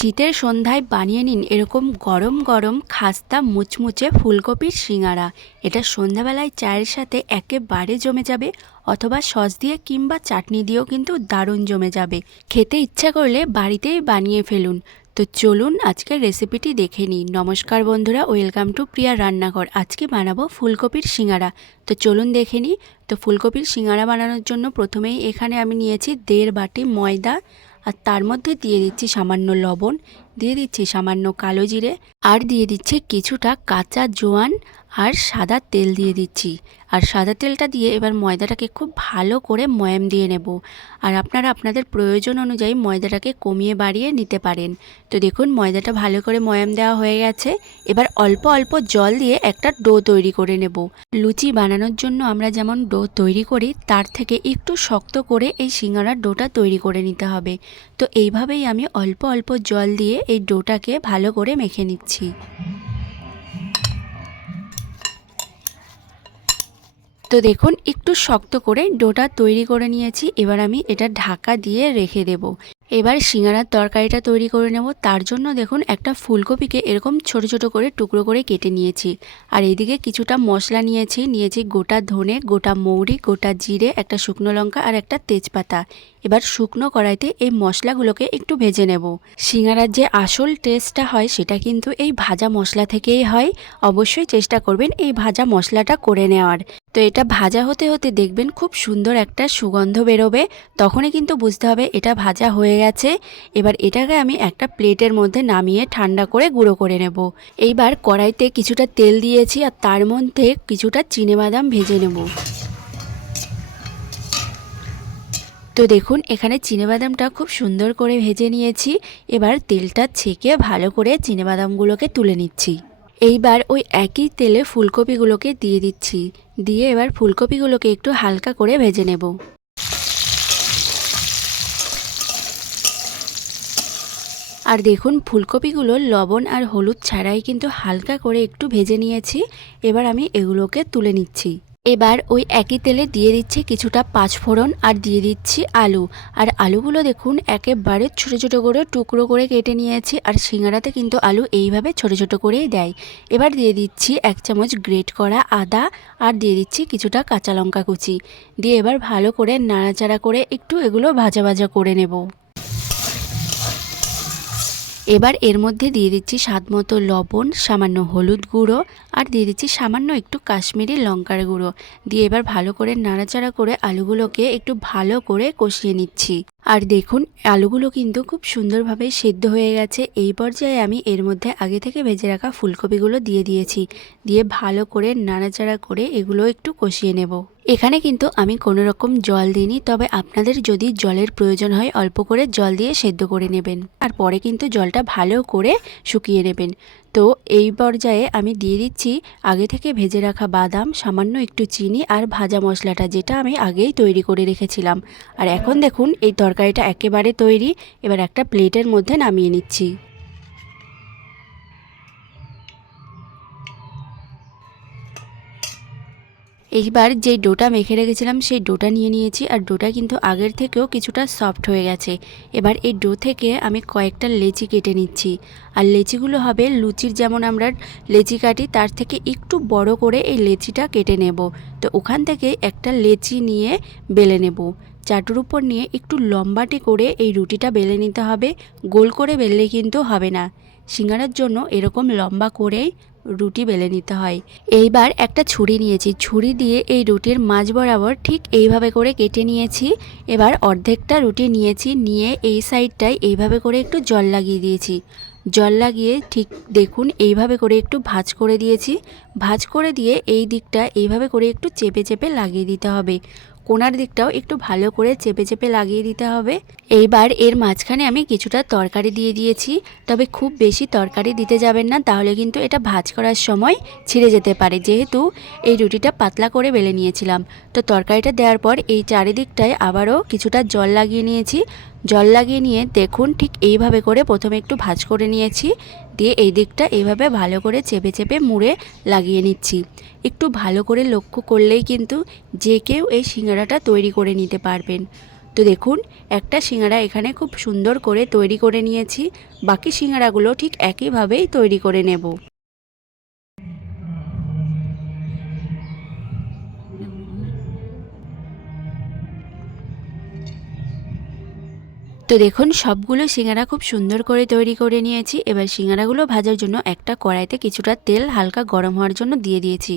শীতের সন্ধ্যায় বানিয়ে নিন এরকম গরম গরম খাস্তা মুচমুচে ফুলকপির সিঙাড়া এটা সন্ধ্যাবেলায় চায়ের সাথে একেবারে জমে যাবে অথবা সস দিয়ে কিংবা চাটনি দিয়েও কিন্তু দারুণ জমে যাবে। খেতে ইচ্ছা করলে বাড়িতেই বানিয়ে ফেলুন। তো চলুন আজকের রেসিপিটি দেখে নিই। নমস্কার বন্ধুরা, ওয়েলকাম টু প্রিয়া রান্নাঘর। আজকে বানাবো ফুলকপির সিঙাড়া তো চলুন দেখে নিই। তো ফুলকপির সিঙাড়া বানানোর জন্য প্রথমেই এখানে আমি নিয়েছি দেড় বাটি ময়দা আর তার মধ্যে দিয়ে দিচ্ছি সামান্য লবণ, দিয়ে দিচ্ছি সামান্য কালো জিরে, আর দিয়ে দিচ্ছি কিছুটা কাঁচা জোয়ান আর সাদা তেল দিয়ে দিচ্ছি। আর সাদা তেলটা দিয়ে এবার ময়দাটাকে খুব ভালো করে ময়াম দিয়ে নেব। আর আপনারা আপনাদের প্রয়োজন অনুযায়ী ময়দাটাকে কমিয়ে বাড়িয়ে নিতে পারেন। তো দেখুন, ময়দাটা ভালো করে ময়াম দেওয়া হয়ে গেছে। এবার অল্প অল্প জল দিয়ে একটা ডো তৈরি করে নেব। লুচি বানানোর জন্য আমরা যেমন ডো তৈরি করি, তার থেকে একটু শক্ত করে এই সিঙ্গারার ডোটা তৈরি করে নিতে হবে। তো এইভাবেই আমি অল্প অল্প জল দিয়ে এই ডোটাকে ভালো করে মেখে নিচ্ছি। তো দেখুন, একটু শক্ত করে ডোটা তৈরি করে নিয়েছি। এবার আমি এটা ঢাকা দিয়ে রেখে দেব। এবার সিঙ্গারার তরকারিটা তৈরি করে নেব। তার জন্য দেখুন, একটা ফুলকপিকে এরকম ছোট ছোট করে টুকরো করে কেটে নিয়েছি। আর এদিকে কিছুটা মশলা নিয়েছি। নিয়েছি গোটা ধনে, গোটা মৌরি, গোটা জিরে, একটা শুকনো লঙ্কা আর একটা তেজপাতা। এবার শুকনো কড়াইতে এই মশলাগুলোকে একটু ভেজে নেব। সিঙ্গারার যে আসল টেস্টটা হয়, সেটা কিন্তু এই ভাজা মশলা থেকেই হয়। অবশ্যই চেষ্টা করবেন এই ভাজা মশলাটা করে নেওয়ার। তো এটা ভাজা হতে হতে দেখবেন খুব সুন্দর একটা সুগন্ধ বেরোবে। তখনই কিন্তু বুঝতে হবে এটা ভাজা হয়ে গেছে। এবার এটাকে আমি একটা প্লেটের মধ্যে নামিয়ে ঠান্ডা করে গুঁড়ো করে নেব। এইবার কড়াইতে কিছুটা তেল দিয়েছি আর তার মধ্যে কিছুটা চিনেবাদাম ভেজে নেব। তো দেখুন, এখানে চিনেবাদামটা খুব সুন্দর করে ভেজে নিয়েছি। এবার তেলটা ছেঁকে ভালো করে চিনেবাদামগুলোকে তুলে নিচ্ছি। এইবার ওই একই তেলে ফুলকপিগুলোকে দিয়ে দিচ্ছি। দিয়ে এবার ফুলকপিগুলোকে একটু হালকা করে ভেজে নেব। আর দেখুন, ফুলকপিগুলো লবণ আর হলুদ ছাড়াই কিন্তু হালকা করে একটু ভেজে নিয়েছি। এবার আমি এগুলোকে তুলে নিচ্ছি। এবার ওই একই তেলে দিয়ে দিচ্ছি কিছুটা পাঁচফোড়ন আর দিয়ে দিচ্ছি আলু। আর আলুগুলো দেখুন, একেবারে ছোটো ছোটো করে, টুকরো করে কেটে নিয়েছি আর সিঙ্গারাতে কিন্তু আলু এইভাবে ছোটো ছোটো করেই দেয়। এবার দিয়ে দিচ্ছি এক চামচ গ্রেট করা আদা আর দিয়ে দিচ্ছি কিছুটা কাঁচা লঙ্কা কুচি। দিয়ে এবার ভালো করে নাড়াচাড়া করে একটু এগুলো ভাজা ভাজা করে নেব। এবার এর মধ্যে দিয়ে দিচ্ছি স্বাদ মতো লবণ, সামান্য হলুদ গুঁড়ো আর দিয়ে দিচ্ছি সামান্য একটু কাশ্মীরি লঙ্কার গুঁড়ো। দিয়ে এবার ভালো করে নাড়াচাড়া করে আলুগুলোকে একটু ভালো করে কষিয়ে নিচ্ছি। আর দেখুন, আলুগুলো কিন্তু খুব সুন্দরভাবে সেদ্ধ হয়ে গেছে। এই পর্যায়ে আমি এর মধ্যে আগে থেকে ভেজে রাখা ফুলকপিগুলো দিয়ে দিয়েছি। দিয়ে ভালো করে নাড়াচাড়া করে এগুলো একটু কষিয়ে নেব। এখানে কিন্তু আমি কোনো রকম জল দিইনি, তবে আপনাদের যদি জলের প্রয়োজন হয়, অল্প করে জল দিয়ে সেদ্ধ করে নেবেন। আর পরে কিন্তু জলটা ভালো করে শুকিয়ে নেবেন। তো এই পর্যায়ে আমি দিয়ে দিচ্ছি আগে থেকে ভেজে রাখা বাদাম, সামান্য একটু চিনি আর ভাজা মশলাটা যেটা আমি আগেই তৈরি করে রেখেছিলাম। আর এখন দেখুন এই তরকারিটা একেবারে তৈরি। এবার একটা প্লেটের মধ্যে নামিয়ে নিচ্ছি। এইবার যেই ডোটা মেখে রেখেছিলাম, সেই ডোটা নিয়ে নিয়েছি আর ডোটা কিন্তু আগের থেকেও কিছুটা সফট হয়ে গেছে। এবার এই ডো থেকে আমি কয়েকটা লেচি কেটে নিচ্ছি। আর লেচিগুলো হবে লুচির যেমন আমরা লেচি কাটি, তার থেকে একটু বড় করে এই লেচিটা কেটে নেব। তো ওখান থেকে একটা লেচি নিয়ে বেলে নেব। চাটুর উপর নিয়ে একটু লম্বাটে করে এই রুটিটা বেলে নিতে হবে। গোল করে বেললে কিন্তু হবে না। সিঙ্গারার জন্য এরকম লম্বা করেই রুটি বেলে নিতে হয়। এইবার একটা ছুরি নিয়েছি। ছুরি দিয়ে এই রুটির মাঝ বরাবর ঠিক এইভাবে করে কেটে নিয়েছি। এবার অর্ধেকটা রুটি নিয়েছি। নিয়ে এই সাইডটায় এইভাবে করে একটু জল লাগিয়ে দিয়েছি। জল লাগিয়ে ঠিক দেখুন এইভাবে করে একটু ভাজ করে দিয়েছি। ভাজ করে দিয়ে এই দিকটা এইভাবে করে একটু চেপে চেপে লাগিয়ে দিতে হবে। কোনার দিকটাও একটু ভালো করে চেপে চেপে লাগিয়ে দিতে হবে। এইবার এর মাঝখানে আমি কিছুটা তরকারি দিয়ে দিয়েছি। তবে খুব বেশি তরকারি দিতে যাবেন না, তাহলে কিন্তু এটা ভাজ করার সময় ছিঁড়ে যেতে পারে। যেহেতু এই রুটিটা পাতলা করে বেলে নিয়েছিলাম। তো তরকারিটা দেওয়ার পর এই চারিদিকটায় আবারও কিছুটা জল লাগিয়ে নিয়েছি। জল লাগিয়ে নিয়ে দেখুন ঠিক এইভাবে করে প্রথমে একটু ভাজ করে নিয়েছি। দিয়ে এই দিকটা এইভাবে ভালো করে চেপে চেপে মুড়ে লাগিয়ে নিচ্ছি। একটু ভালো করে লক্ষ্য করলেই কিন্তু যে কেউ এই সিঙ্গারাটা তৈরি করে নিতে পারবেন। তো দেখুন, একটা সিঙ্গারা এখানে খুব সুন্দর করে তৈরি করে নিয়েছি। বাকি সিঙ্গারাগুলো ঠিক একইভাবেই তৈরি করে নেব। তো দেখুন, সবগুলো সিঙ্গারা খুব সুন্দর করে তৈরি করে নিয়েছি। এবার সিঙ্গারাগুলো ভাজার জন্য একটা কড়াইতে কিছুটা তেল হালকা গরম হওয়ার জন্য দিয়ে দিয়েছি।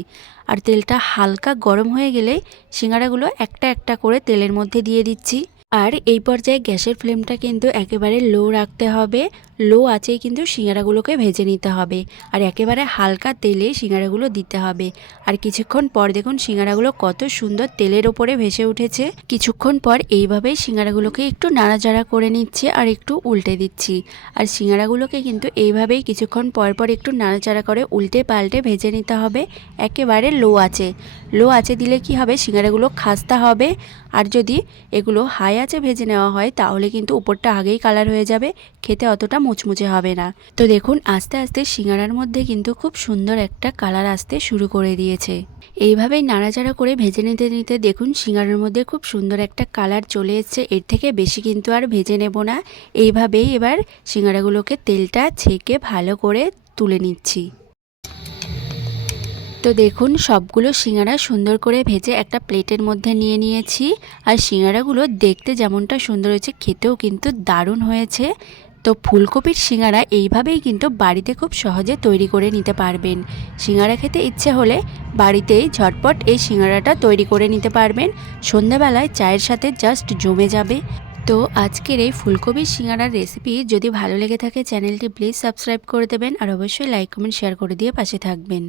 আর তেলটা হালকা গরম হয়ে গেলে সিঙ্গারাগুলো একটা একটা করে তেলের মধ্যে দিয়ে দিচ্ছি। আর এই পর্যায়ে গ্যাসের ফ্লেমটা কিন্তু একেবারে লো রাখতে হবে। লো আঁচেই কিন্তু সিঙ্গারাগুলোকে ভেজে নিতে হবে। আর একেবারে হালকা তেলে সিঙ্গারাগুলো দিতে হবে। আর কিছুক্ষণ পর দেখুন সিঙ্গারাগুলো কত সুন্দর তেলের ওপরে ভেসে উঠেছে। কিছুক্ষণ পর এইভাবেই সিঙ্গারাগুলোকে একটু নাড়াচাড়া করে নিচ্ছি আর একটু উল্টে দিচ্ছি। আর সিঙ্গারাগুলোকে কিন্তু এইভাবেই কিছুক্ষণ পর পর একটু নাড়াচাড়া করে উল্টে পাল্টে ভেজে নিতে হবে একেবারে লো আছে লো আছে দিলে কি হবে? সিঙ্গারাগুলো খাস্তা হবে। আর যদি এগুলো হাই আছে ভেজে নেওয়া হয়, তাহলে কিন্তু উপরটা আগেই কালার হয়ে যাবে, খেতে অতটা মুচমুচে হবে না। তো দেখুন, আস্তে আস্তে সিঙ্গারার মধ্যে কিন্তু খুব সুন্দর একটা কালার আসতে শুরু করে দিয়েছে। এইভাবেই নাড়াচাড়া করে ভেজে নিতে নিতে দেখুন, সিঙ্গারার মধ্যে খুব সুন্দর একটা কালার চলে এসছে। এর থেকে বেশি কিন্তু আর ভেজে নেব না। এইভাবেই এবার সিঙ্গারাগুলোকে তেলটা ছেঁকে ভালো করে তুলে নিচ্ছি। তো দেখুন, সবগুলো সিঙ্গারা সুন্দর করে ভেজে একটা প্লেটের মধ্যে নিয়ে নিয়েছি। আর সিঙ্গারাগুলো দেখতে যেমনটা সুন্দর হয়েছে, খেতেও কিন্তু দারুণ হয়েছে। তো ফুলকপির সিঙ্গারা এইভাবেই কিন্তু বাড়িতে খুব সহজে তৈরি করে নিতে পারবেন। সিঙ্গারা খেতে ইচ্ছে হলে বাড়িতেই ঝটপট এই সিঙ্গারাটা তৈরি করে নিতে পারবেন। সন্ধ্যাবেলায় চায়ের সাথে জাস্ট জমে যাবে। তো আজকের এই ফুলকপির সিঙ্গারার রেসিপি যদি ভালো লেগে থাকে, চ্যানেলটি প্লিজ সাবস্ক্রাইব করে দেবেন আর অবশ্যই লাইক, কমেন্ট, শেয়ার করে দিয়ে পাশে থাকবেন।